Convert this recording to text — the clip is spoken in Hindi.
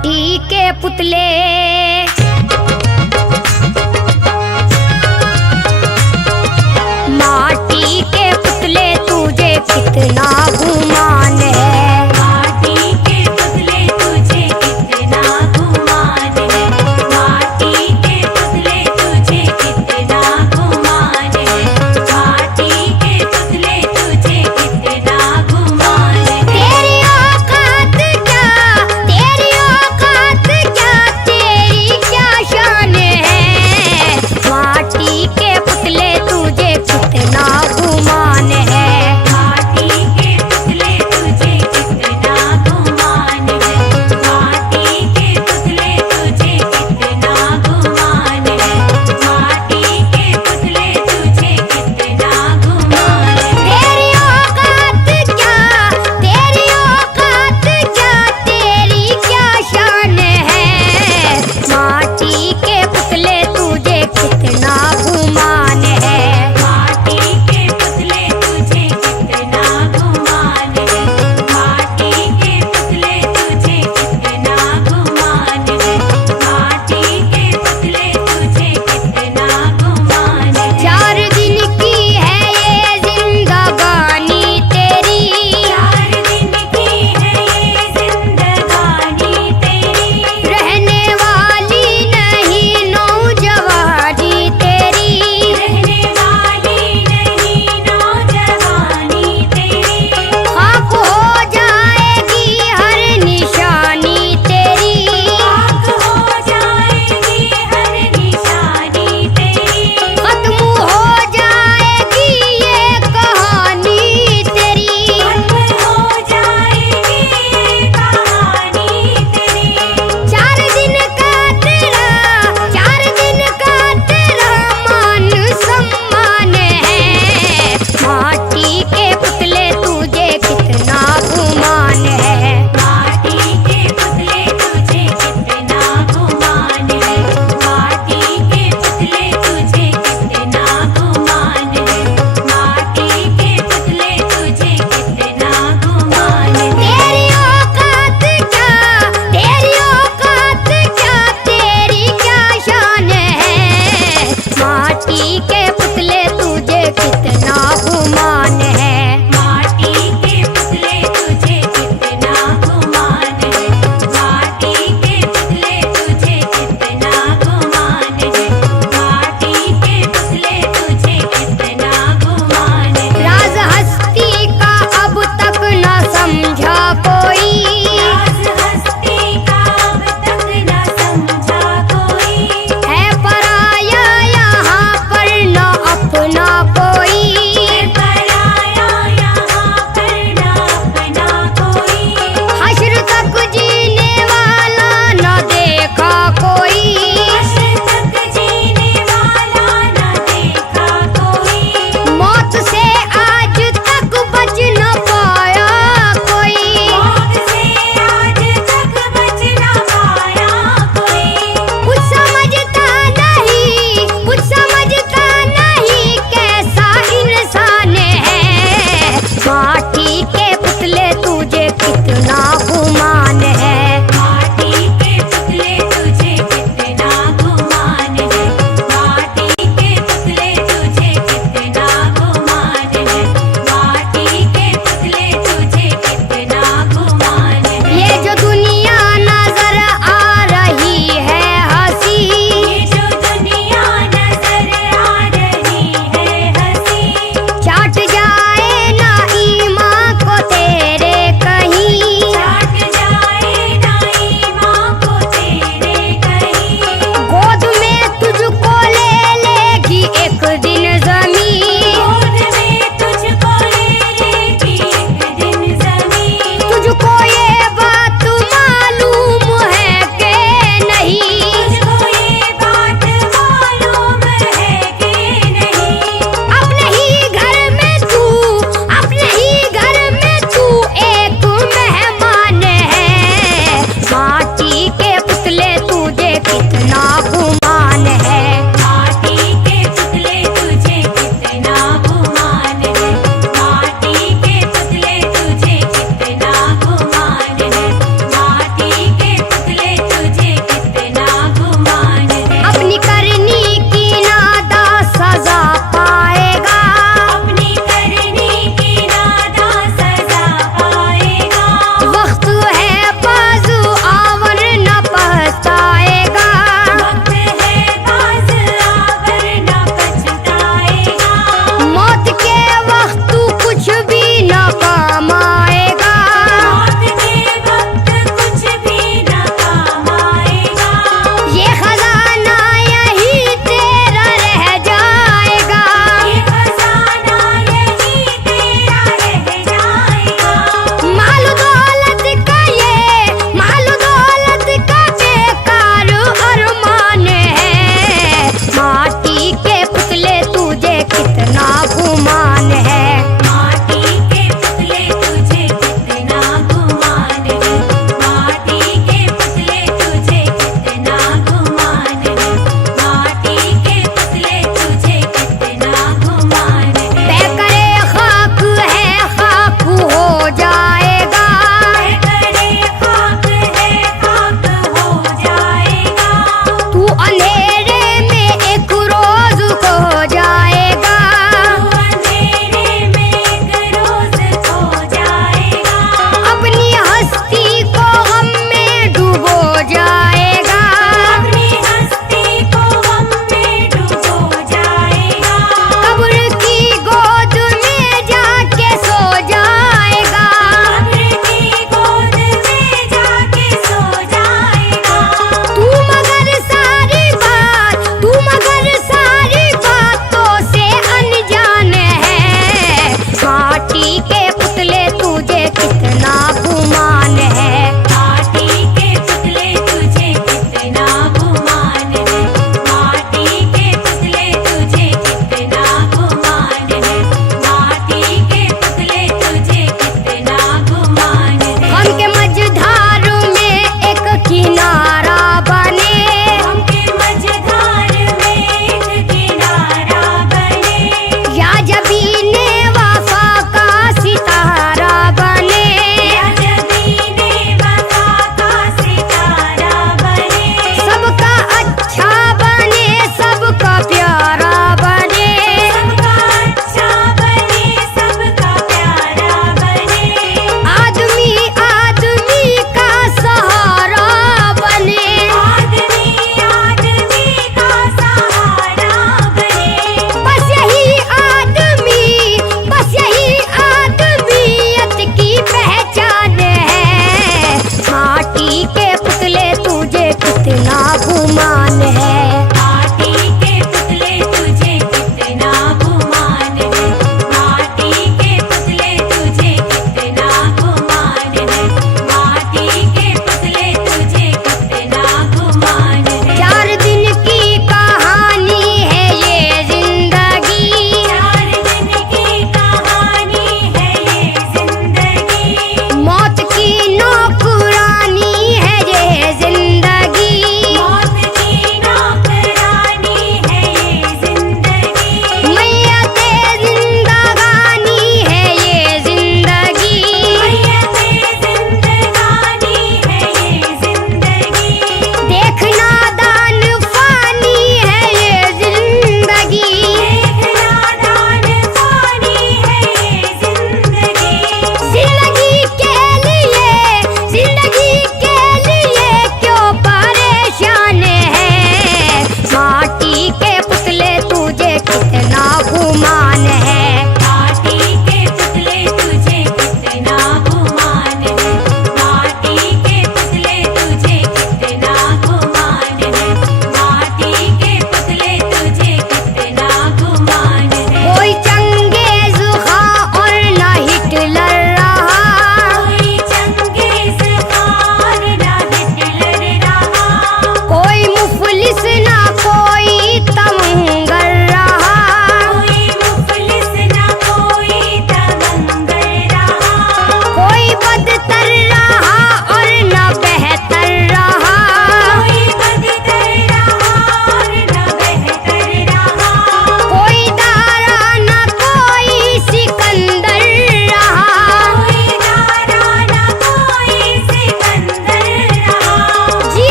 माटी के पुतले माटी के पुतले तुझे कितना गुमान है। माटी के पुतले तुझे कितना गुमान है। माटी के पुतले तुझे कितना गुमान है। माटी के पुतले तुझे कितना गुमान है। तेरी औकात क्या, तेरी औकात क्या, तेरी क्या शान है। माटी के पुतले तुझे कितना गुमान है। माटी के पुतले तुझे कितना गुमान है। माटी के पुतले तुझे कितना गुमान है। माटी के पुतले तुझे कितना गुमान है। तेरी औकात क्या, तेरी औकात क्या, तेरी क्या शान है। माटी के पुतले तुझे कितना गुमान है। माटी के पुतले तुझे कितना गुमान है। माटी के पुतले तुझे कितना गुमान है। माटी के पुतले तुझे कितना गुमान है। चार दिन की है ये जिंदगानी तेरी, 4 दिन की है ये जिंदगानी तेरी। रहने वाली नहीं नौजवानी तेरी। रहने वाली नहीं नौजवानी तेरी। खाक हो जाएगी हर निशानी तेरी। खाक हो जाएगी हर निशानी तेरी। खत्म हो जाएगी ये कहानी तेरी। खत्म हो जाएगी ये कहानी तेरी। 4 दिन का तेरा, 4 दिन का तेरा मान सम्मान है। माटी के पुतले तुझे कितना गुमान है। माटी के पुतले तुझे कितना गुमान है। माटी के पुतले तुझे कितना गुमान है। माटी के पुतले तुझे कितना गुमान है। तेरी औकात क्या, तेरी औकात क्या, तेरी क्या शान है। माटी के पुतले तुझे